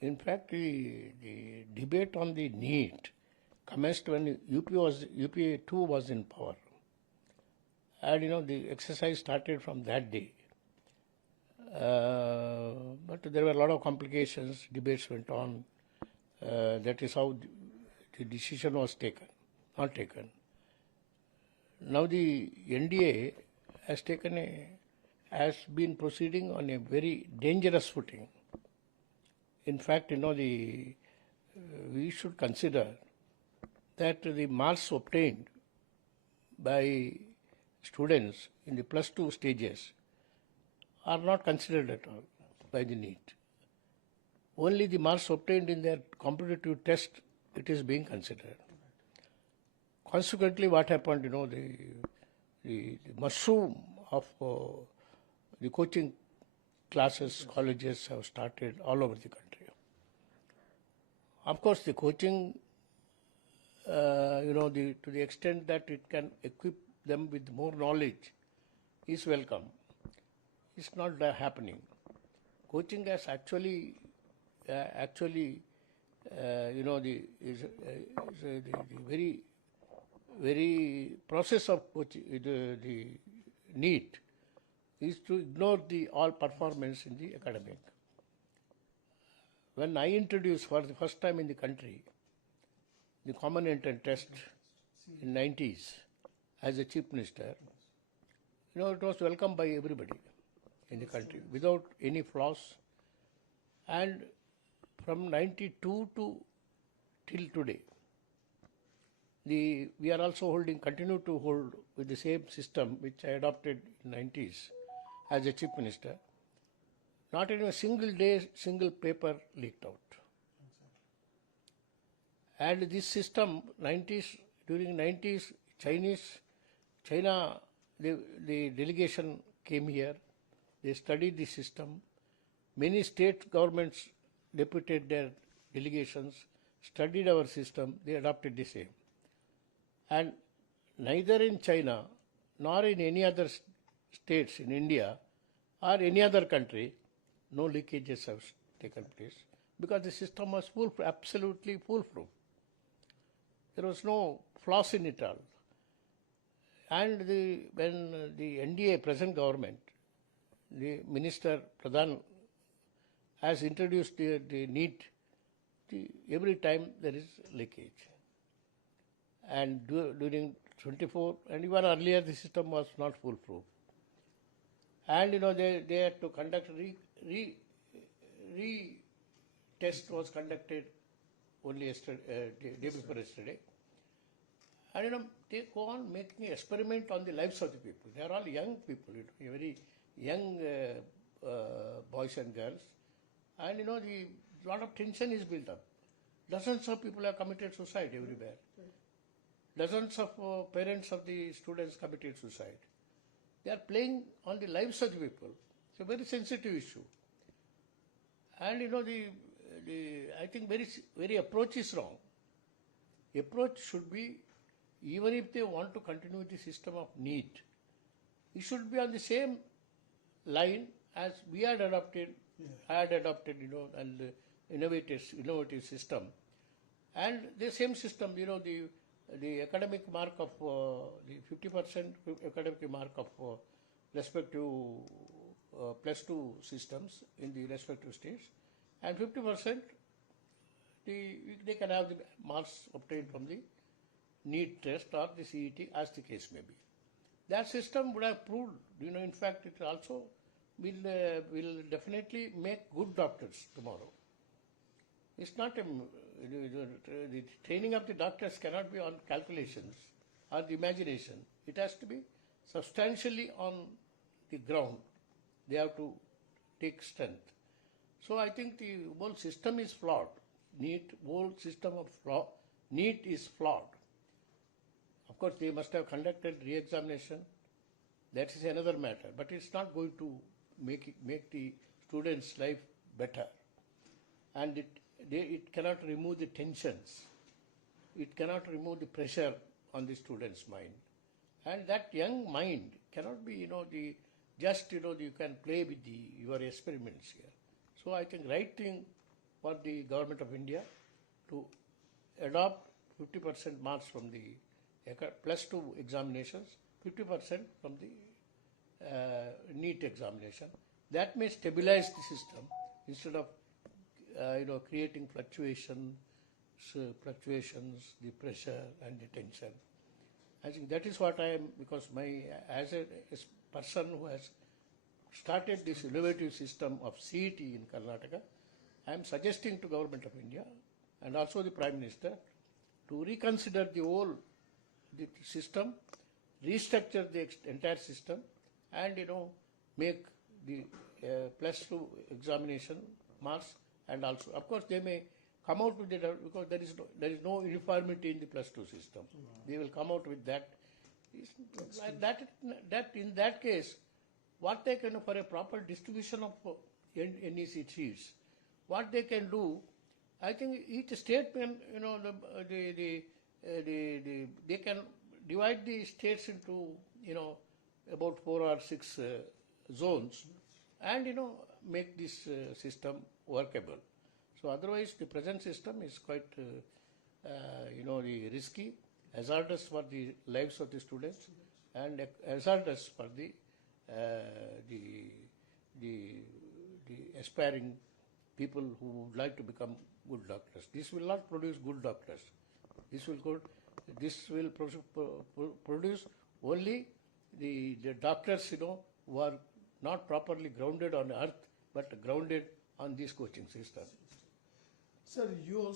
In fact, the debate on the NEET commenced when UPA 2 was in power. And the exercise started from that day. But there were a lot of complications, debates went on. That is how the decision was not taken. Now the NDA has been proceeding on a very dangerous footing. In fact, we should consider that the marks obtained by students in the +2 stages are not considered at all by the NEET. Only the marks obtained in their competitive test, it is being considered. Consequently, what happened, the mushroom of the coaching classes, colleges have started all over the country. Of course, the coaching, to the extent that it can equip them with more knowledge is welcome. It's not happening. Coaching has actually, the very process of coaching, the NEET is to ignore all performance in the academic. When I introduced for the first time in the country the common entrance test in 90s as a chief minister, it was welcomed by everybody in the country without any flaws. And from 92 till today, we are also continue to hold with the same system which I adopted in 90s as a chief minister. Not in a single day, single paper leaked out. And this system, during 90s, China, the delegation came here. They studied the system. Many state governments deputed their delegations, studied our system. They adopted the same. And neither in China nor in any other states in India or any other country, no leakages have taken place because the system was absolutely foolproof. There was no flaws in it all. And when the NDA, present government, the Minister Pradhan has introduced the NEET, every time there is leakage. And during 24, and even earlier the system was not foolproof. And they had to conduct test was conducted only yesterday, day before yesterday. And they go on making an experiment on the lives of the people. They are all young people, very young boys and girls. And a lot of tension is built up. Dozens of people have committed suicide everywhere. Dozens of parents of the students committed suicide. They are playing on the lives of the people. It's a very sensitive issue. And I think very approach is wrong. Approach should be, even if they want to continue the system of NEET, it should be on the same line as we had adopted, and innovative system. And the same system, the academic mark of the 50% academic mark of respective +2 systems in the respective states, and 50% they can have the marks obtained from the NEET test or the CET, as the case may be. That system would have proved, in fact, it also will definitely make good doctors tomorrow. It's not the training of the doctors cannot be on calculations or the imagination. It has to be substantially on the ground. They have to take strength. So I think the whole system is flawed. Whole system of NEET is flawed. Of course, they must have conducted re-examination. That is another matter. But it's not going to make the students' life better. And it cannot remove the tensions. It cannot remove the pressure on the student's mind. And that young mind cannot be, you can play with your experiments here. So I think right thing for the government of India to adopt 50% marks from the plus 2 examinations, 50% from the NEET examination. That may stabilize the system instead of creating fluctuations, the pressure and the tension. I think that is what I am, because as a person who has started this innovative system of CET in Karnataka, I am suggesting to Government of India and also the Prime Minister to reconsider the system, restructure the entire system, and make the plus 2 examination marks, and also of course they may come out with it, because there is no uniformity in the plus 2 system. They will come out with that. That in that case, what they can, for a proper distribution of NEC seats, what they can do, I think each state can, they can divide the states into, about 4 or 6 zones, and, make this system workable. So otherwise, the present system is quite, risky, hazardous for the lives of the students, and hazardous for the aspiring people who would like to become good doctors. This will not produce good doctors. This will produce only the doctors, who are not properly grounded on earth, but grounded on this coaching system. Sir, you also